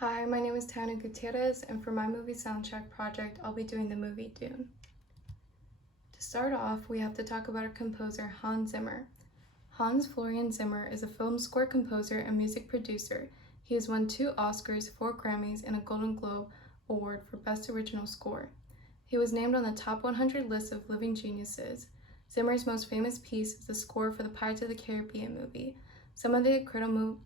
Hi, my name is Tana Gutierrez, and for my movie soundtrack project, I'll be doing the movie Dune. To start off, we have to talk about our composer Hans Zimmer. Hans Florian Zimmer is a film score composer and music producer. He has won 2 Oscars, 4 Grammys, and a Golden Globe Award for Best Original Score. He was named on the top 100 list of living geniuses. Zimmer's most famous piece is the score for the Pirates of the Caribbean movie. Some of the incredible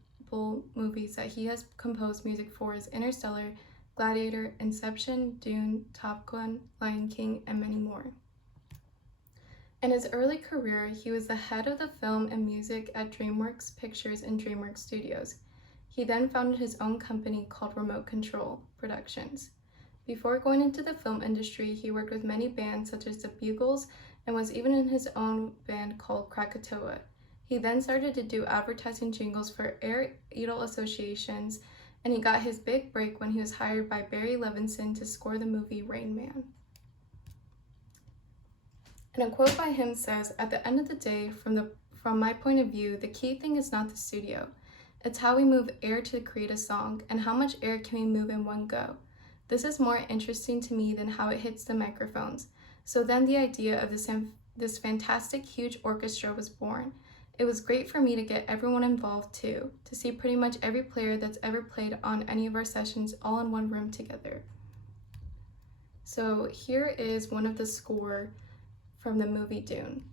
movies that he has composed music for is Interstellar, Gladiator, Inception, Dune, Top Gun, Lion King, and many more. In his early career, he was the head of the film and music at DreamWorks Pictures and DreamWorks Studios. He then founded his own company called Remote Control Productions. Before going into the film industry, he worked with many bands such as the Bugles and was even in his own band called Krakatoa. He then started to do advertising jingles for Air Eagle Associations, and he got his big break when he was hired by Barry Levinson to score the movie Rain Man. And a quote by him says, "At the end of the day, from my point of view, the key thing is not the studio. It's how we move air to create a song, and how much air can we move in one go. This is more interesting to me than how it hits the microphones." So then the idea of this fantastic huge orchestra was born. It was great for me to get everyone involved too, to see pretty much every player that's ever played on any of our sessions all in one room together. So here is one of the score from the movie Dune.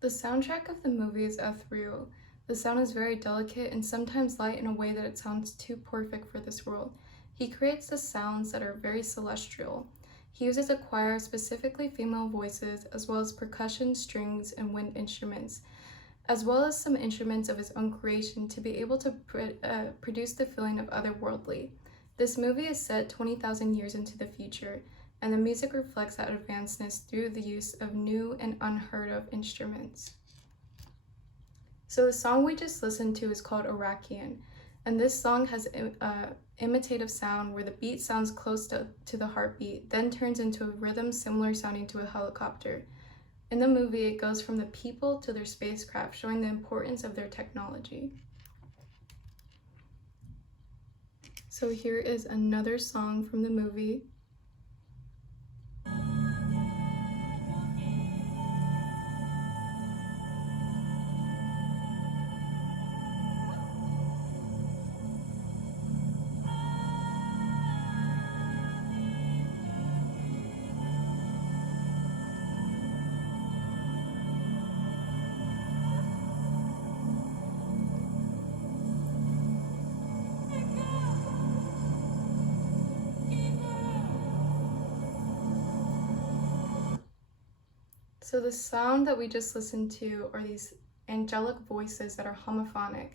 The soundtrack of the movie is ethereal. The sound is very delicate and sometimes light in a way that it sounds too perfect for this world. He creates the sounds that are very celestial. He uses a choir of specifically female voices, as well as percussion, strings, and wind instruments, as well as some instruments of his own creation to be able to produce the feeling of otherworldly. This movie is set 20,000 years into the future, and the music reflects that advancedness through the use of new and unheard of instruments. So the song we just listened to is called Iraqian, and this song has imitative sound where the beat sounds close to the heartbeat, then turns into a rhythm similar sounding to a helicopter. In the movie, it goes from the people to their spacecraft, showing the importance of their technology. So here is another song from the movie. So the sound that we just listened to are these angelic voices that are homophonic.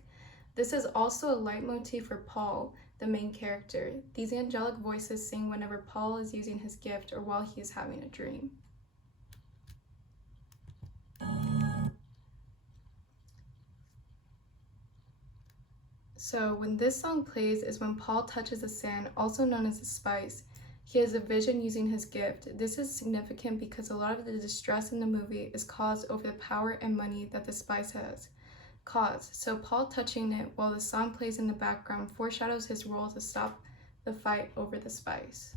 This is also a leitmotif for Paul, the main character. These angelic voices sing whenever Paul is using his gift or while he is having a dream. So when this song plays is when Paul touches the sand, also known as the spice. He has a vision using his gift. This is significant because a lot of the distress in the movie is caused over the power and money that the spice has caused. So Paul touching it while the song plays in the background foreshadows his role to stop the fight over the spice.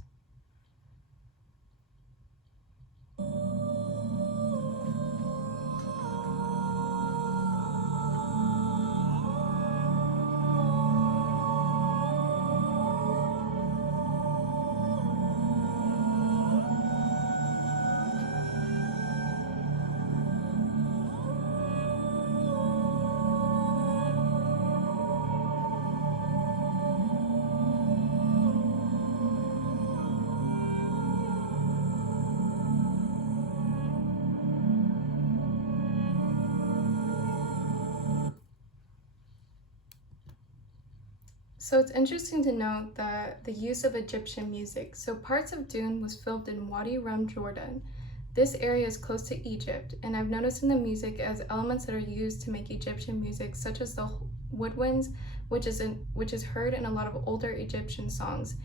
So it's interesting to note that the use of Egyptian music. So parts of Dune was filmed in Wadi Rum, Jordan. This area is close to Egypt, and I've noticed in the music as elements that are used to make Egyptian music, such as the woodwinds, which is heard in a lot of older Egyptian songs.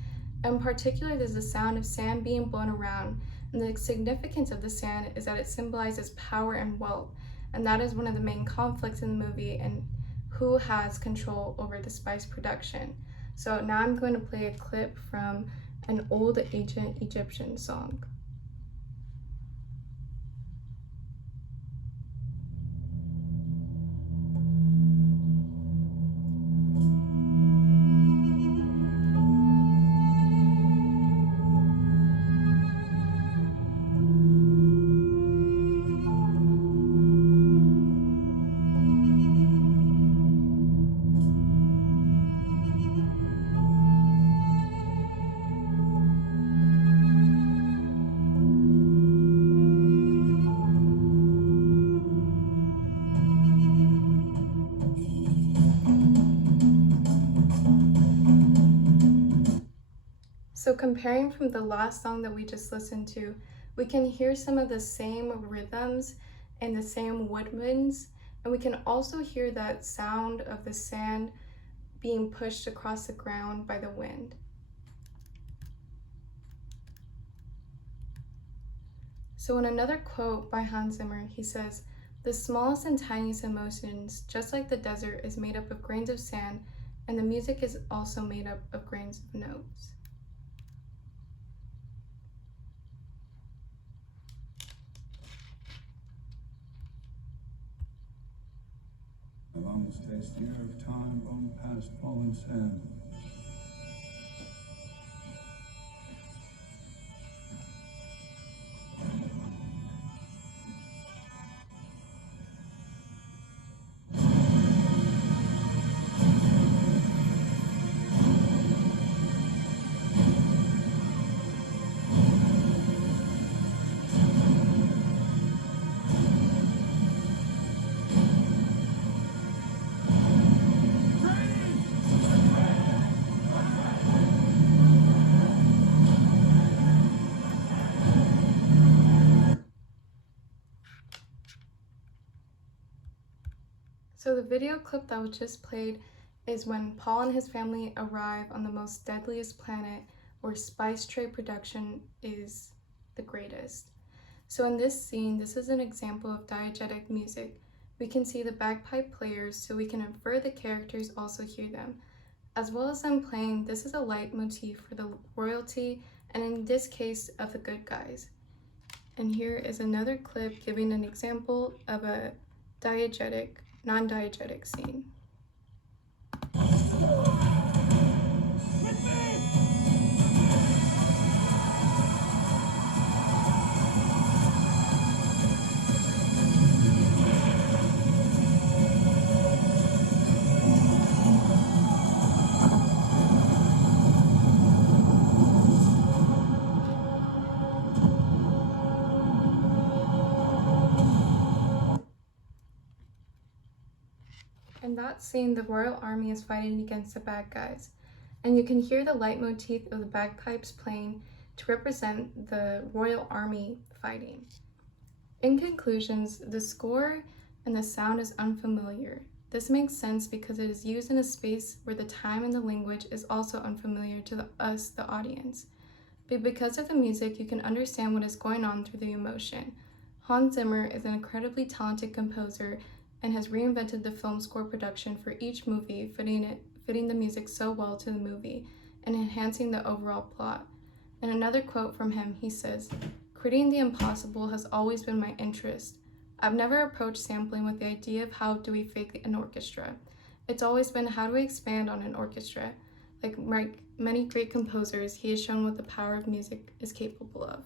In particular, there's the sound of sand being blown around, and the significance of the sand is that it symbolizes power and wealth, and that is one of the main conflicts in the movie and who has control over the spice production. So now I'm going to play a clip from an old ancient Egyptian song. So comparing from the last song that we just listened to, we can hear some of the same rhythms and the same woodwinds, and we can also hear that sound of the sand being pushed across the ground by the wind. So in another quote by Hans Zimmer, he says, "The smallest and tiniest emotions, just like the desert, is made up of grains of sand, and the music is also made up of grains of notes." The lungs taste the air of time blown past fallen sand. So the video clip that was just played is when Paul and his family arrive on the most deadliest planet where spice trade production is the greatest. So in this scene, this is an example of diegetic music. We can see the bagpipe players, so we can infer the characters also hear them. As well as them playing, this is a leitmotif for the royalty, and in this case, of the good guys. And here is another clip giving an example of a diegetic, non-diegetic scene. In that scene, the royal army is fighting against the bad guys, and you can hear the leitmotif of the bagpipes playing to represent the royal army fighting. In conclusions, the score and the sound is unfamiliar. This makes sense because it is used in a space where the time and the language is also unfamiliar to us, the audience. But because of the music, you can understand what is going on through the emotion. Hans Zimmer is an incredibly talented composer and has reinvented the film score production for each movie, fitting the music so well to the movie and enhancing the overall plot. In another quote from him, he says, "Creating the impossible has always been my interest. I've never approached sampling with the idea of how do we fake an orchestra. It's always been how do we expand on an orchestra. Like many great composers, he has shown what the power of music is capable of."